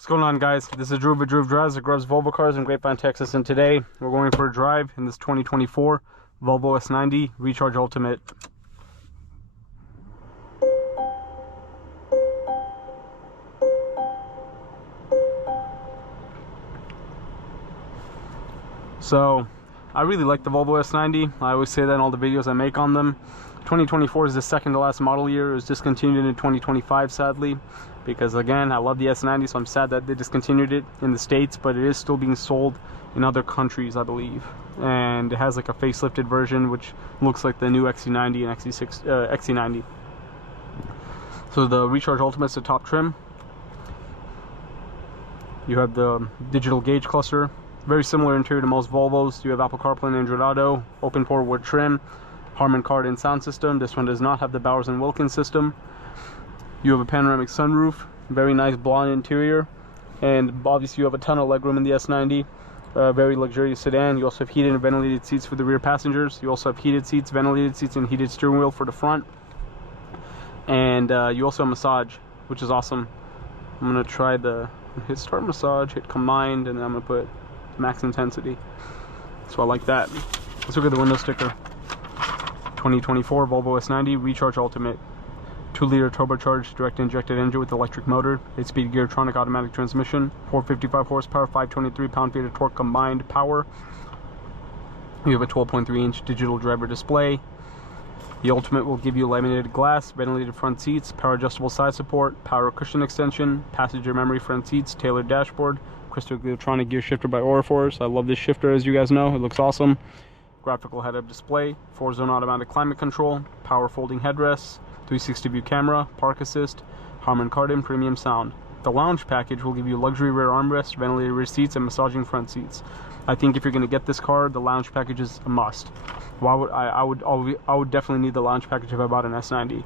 What's going on, guys? This is Drew with Drew Drives that grabs Volvo cars in Grapevine, Texas, and today we're going for a drive in this 2024 Volvo S90 Recharge Ultimate. So, I really like the Volvo S90. I always say that in all the videos I make on them. 2024 is the second to last model year. It was discontinued in 2025, sadly, because again, I love the S90, so I'm sad that they discontinued it in the States, but it is still being sold in other countries, I believe. And it has like a facelifted version, which looks like the new XC90 and XC90. So the Recharge Ultimate is the top trim. You have the digital gauge cluster. Very similar interior to most Volvos. You have Apple CarPlay and Android Auto, open port wood trim, Harman Kardon sound system. This one does not have the Bowers and Wilkins system. You have a panoramic sunroof, very nice blonde interior, and obviously you have a ton of legroom in the S90. Very luxurious sedan. You also have heated and ventilated seats for the rear passengers. You also have heated seats, ventilated seats, and heated steering wheel for the front. And you also have massage, which is awesome. I'm gonna try hit start massage, hit combined, and then I'm gonna put max intensity. So I like that. Let's look at the window sticker. 2024 Volvo S90 Recharge Ultimate. 2-liter turbocharged direct injected engine with electric motor, 8-speed Geartronic automatic transmission, 455 horsepower, 523 pound-feet of torque combined power. You have a 12.3-inch digital driver display. The Ultimate will give you laminated glass, ventilated front seats, power adjustable side support, power cushion extension, passenger memory front seats, tailored dashboard, crystal Geartronic gear shifter by Oriforce. I love this shifter, as you guys know. It looks awesome. Graphical head-up display, 4-zone automatic climate control, power folding headrests, 360 view camera, park assist, Harman Kardon premium sound. The lounge package will give you luxury rear armrest, ventilated rear seats, and massaging front seats. I think if you're going to get this car, the lounge package is a must. Why would I would definitely need the lounge package if I bought an S90.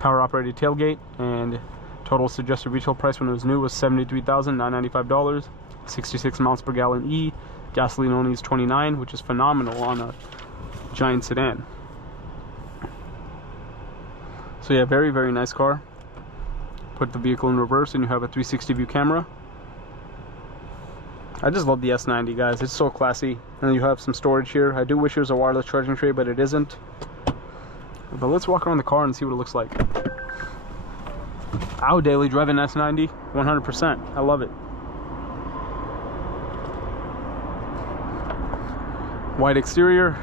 Power operated tailgate, and total suggested retail price when it was new was $73,995. 66 miles per gallon E. Gasoline only is 29, which is phenomenal on a giant sedan. So yeah, very, very nice car. Put the vehicle in reverse and you have a 360 view camera. I just love the S90, guys. It's so classy. And you have some storage here. I do wish there was a wireless charging tray, but it isn't. But let's walk around the car and see what it looks like. I would daily drive an S90, 100%. I love it. White exterior.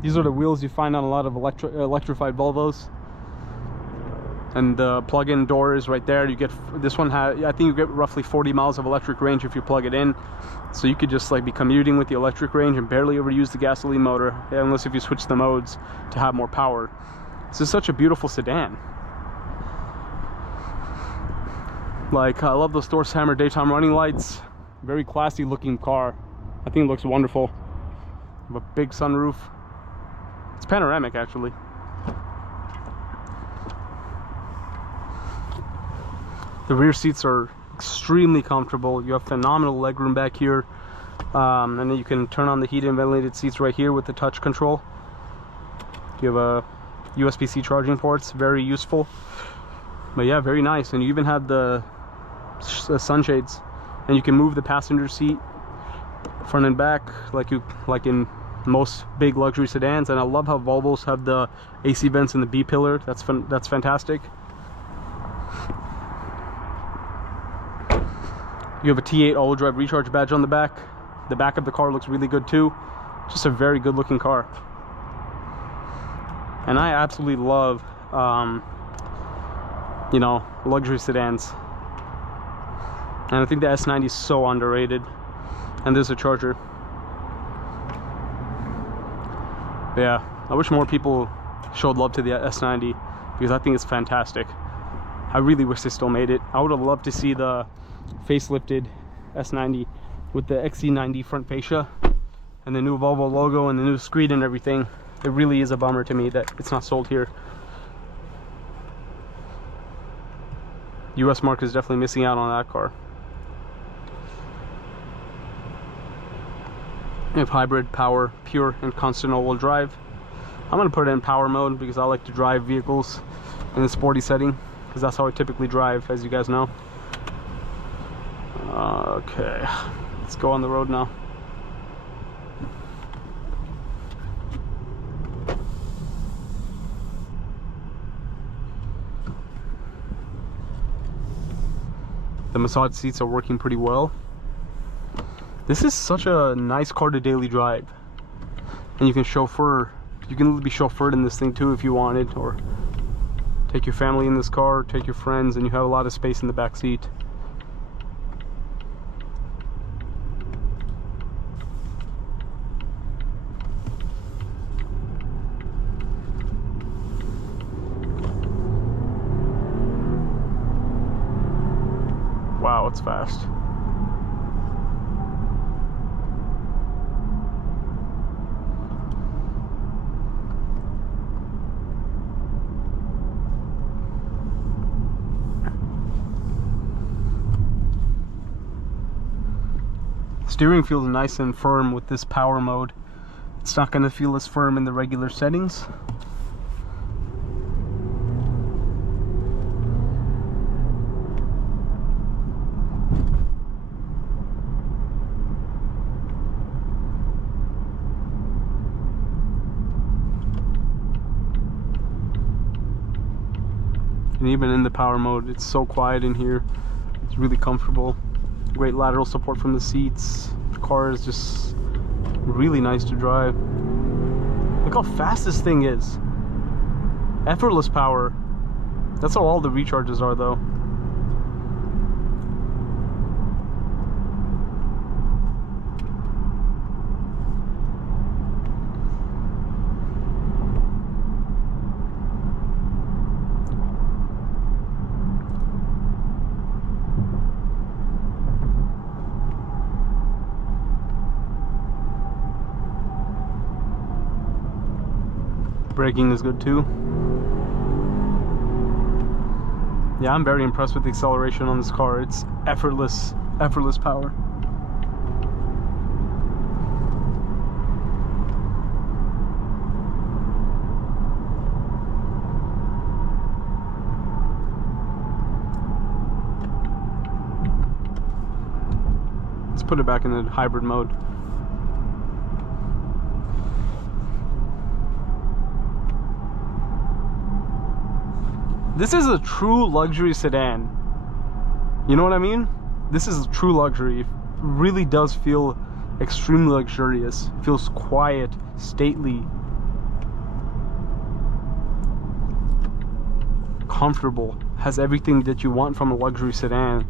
These are the wheels you find on a lot of electrified Volvos. And the plug-in door is right there. You get this one I think you get roughly 40 miles of electric range if you plug it in. So you could just like be commuting with the electric range and barely ever use the gasoline motor, unless if you switch the modes to have more power. This is such a beautiful sedan. Like, I love those Thor's Hammer daytime running lights. Very classy looking car. I think it looks wonderful. A big sunroof. It's panoramic, actually. The rear seats are extremely comfortable. You have phenomenal legroom back here, and then you can turn on the heated and ventilated seats right here with the touch control. You have a USB-C charging ports, very useful. But yeah, very nice. And you even have the sunshades, and you can move the passenger seat front and back like in most big luxury sedans. And I love how Volvos have the AC vents in the B pillar. That's fantastic. You have a T8 all-wheel drive recharge badge on the back. The back of the car looks really good too. Just a very good looking car. And I absolutely love you know, luxury sedans. And I think the S90 is so underrated. And there's a charger. But yeah, I wish more people showed love to the S90 because I think it's fantastic. I really wish they still made it. I would have loved to see the facelifted S90 with the XC90 front fascia and the new Volvo logo and the new screen and everything. It really is a bummer to me that it's not sold here. US market is definitely missing out on that car. We have hybrid, power, pure, and constant all-wheel drive. I'm going to put it in power mode because I like to drive vehicles in the sporty setting, because that's how I typically drive, as you guys know. Okay, let's go on the road now. The massage seats are working pretty well. This is such a nice car to daily drive. And you can chauffeur, you can be chauffeured in this thing too if you wanted, or take your family in this car, take your friends, and you have a lot of space in the back seat. Wow, it's fast. Steering feels nice and firm with this power mode. It's not going to feel as firm in the regular settings. And even in the power mode, it's so quiet in here. It's really comfortable. Great lateral support from the seats. The car is just really nice to drive. Look how fast this thing is. Effortless power. That's how all the recharges are though. Braking is good too. Yeah, I'm very impressed with the acceleration on this car. It's effortless power. Let's put it back in the hybrid mode. This is a true luxury sedan. You know what I mean? This is true luxury. It really does feel extremely luxurious. It feels quiet, stately, comfortable. Has everything that you want from a luxury sedan.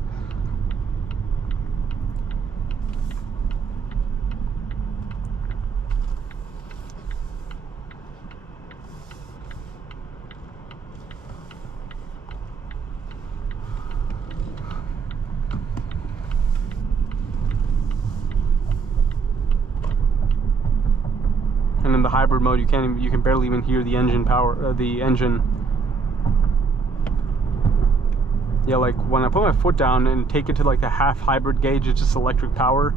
And in the hybrid mode, you can barely even hear the engine power, the engine. Yeah, like when I put my foot down and take it to like the half hybrid gauge, it's just electric power.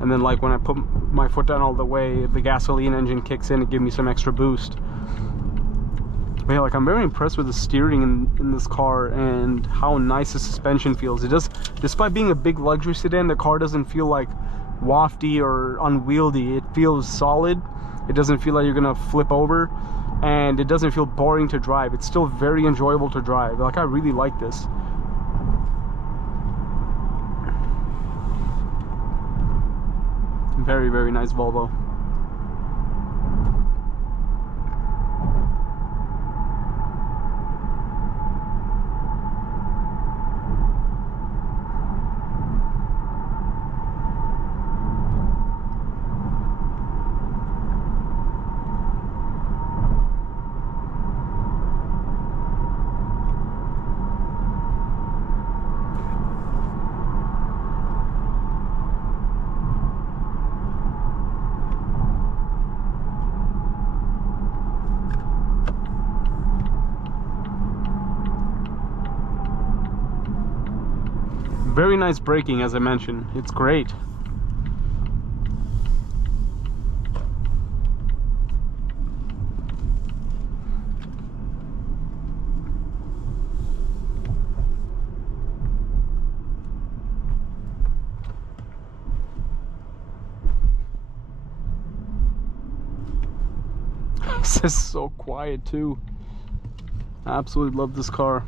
And then like when I put my foot down all the way, the gasoline engine kicks in and gives me some extra boost. But yeah, like I'm very impressed with the steering in this car and how nice the suspension feels. It does, despite being a big luxury sedan, the car doesn't feel like wafty or unwieldy. It feels solid. It doesn't feel like you're gonna flip over, and it doesn't feel boring to drive. It's still very enjoyable to drive. Like I really like this. Very, very nice Volvo. Very nice braking, as I mentioned. It's great. This is so quiet too. I absolutely love this car.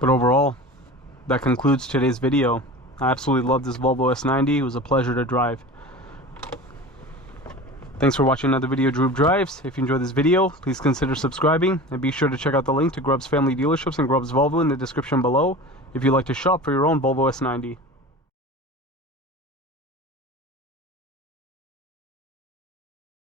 But overall, that concludes today's video. I absolutely love this Volvo S90. It was a pleasure to drive. Thanks for watching another video of Drew Drives. If you enjoyed this video, please consider subscribing, and be sure to check out the link to Grubbs Family Dealerships and Grubbs Volvo in the description below if you'd like to shop for your own Volvo S90.